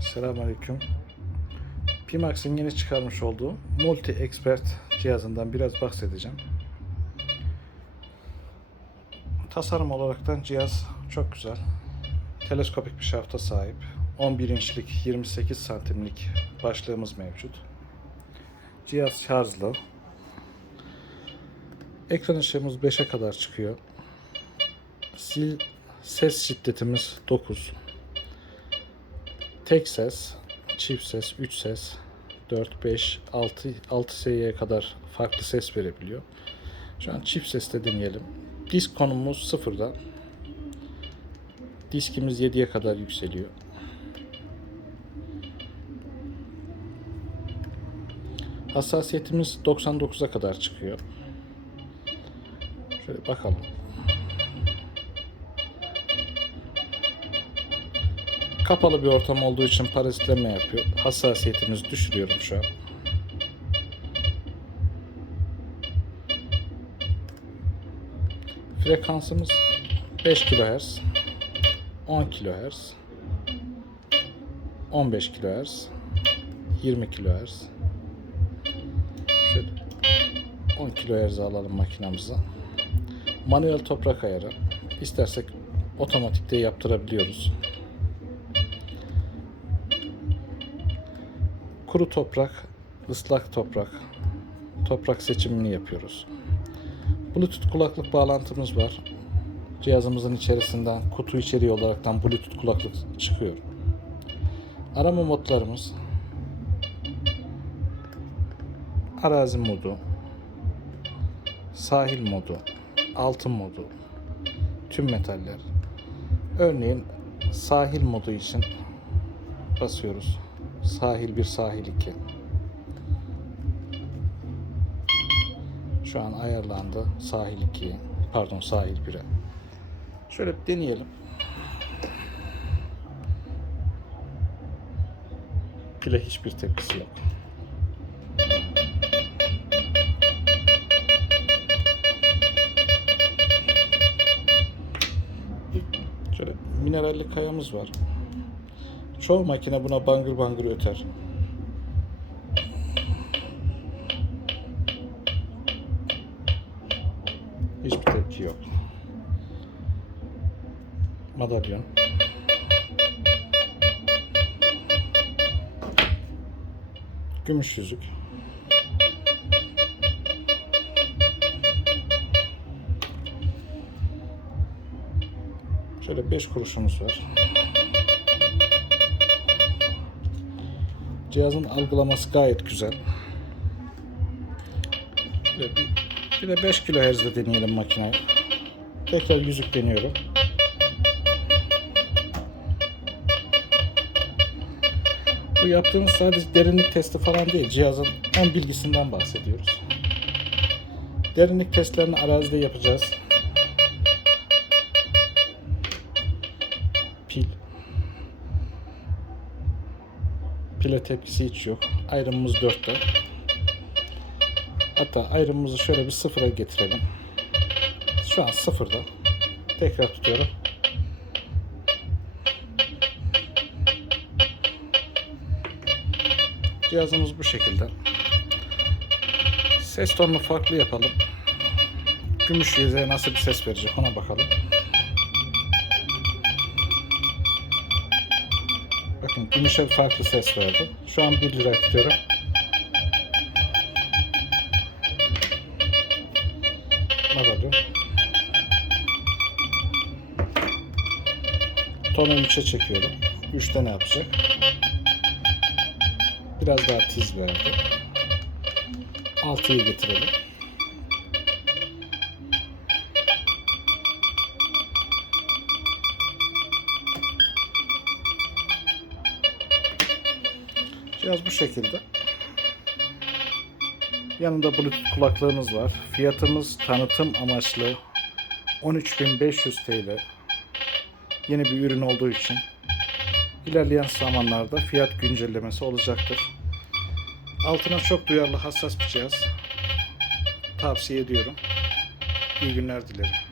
Selamünaleyküm. Pimax'in yeni çıkarmış olduğu Multi Expert cihazından biraz bahsedeceğim. Tasarım olaraktan cihaz çok güzel. Teleskopik bir şafta sahip. 11 inçlik 28 santimlik başlığımız mevcut. Cihaz şarjlı. Ekran ışığımız 5'e kadar çıkıyor. Sil ses şiddetimiz 9. Tek ses, çift ses, 3 ses, 4, 5, 6, 6 seviyeye kadar farklı ses verebiliyor. Şu an çift sesle deneyelim. Disk konumumuz sıfırda. Diskimiz 7'ye kadar yükseliyor. Hassasiyetimiz 99'a kadar çıkıyor. Şöyle bakalım. Kapalı bir ortam olduğu için parazitleme yapıyor. Hassasiyetimizi düşürüyorum şu an. Frekansımız 5 kHz, 10 kHz, 15 kHz, 20 kHz. Şöyle 10 kHz alalım makinamıza. Manuel toprak ayarı. İstersek otomatikte yaptırabiliyoruz. Kuru toprak, ıslak toprak, toprak seçimini yapıyoruz. Bluetooth kulaklık bağlantımız var. Cihazımızın içerisinden kutu içeriği olaraktan Bluetooth kulaklık çıkıyor. Arama modlarımız arazi modu, sahil modu, altın modu, tüm metaller. Örneğin sahil modu için basıyoruz. Sahil 1, sahil 2. Şu an ayarlandı sahil 2'ye. Pardon sahil 1'e. Şöyle bir deneyelim. Pile hiçbir tepkisi yok. Şöyle mineralli kayamız var. Çoğu makine buna bangır bangır öter. Hiçbir tepki yok. Madalyon. Gümüş yüzük. Şöyle 5 kuruşumuz var. Cihazın algılaması gayet güzel. Şöyle bir, bir de 5 kHz'de deneyelim makineyi. Tekrar yüzük deniyorum. Bu yaptığımız sadece derinlik testi falan değil. Cihazın ön bilgisinden bahsediyoruz. Derinlik testlerini arazide yapacağız. Pile tepkisi hiç yok. Ayrımımız 4'te. Hatta ayrımımızı şöyle bir sıfıra getirelim. Şu an sıfırda. Tekrar tutuyorum. Cihazımız bu şekilde. Ses tonunu farklı yapalım. Gümüş yüzeye nasıl bir ses verecek ona bakalım. Bakın gümüşe farklı ses verdi. Şu an 1 lira tutuyorum. Madalyon. Tonu 3'e çekiyorum. 3'te ne yapacak? Biraz daha tiz verdi. 6'yı getirelim. Cihaz bu şekilde. Yanında Bluetooth kulaklığımız var. Fiyatımız tanıtım amaçlı 13.500 TL. Yeni bir ürün olduğu için ilerleyen zamanlarda fiyat güncellemesi olacaktır. Altına çok duyarlı hassas bir cihaz. Tavsiye ediyorum. İyi günler dilerim.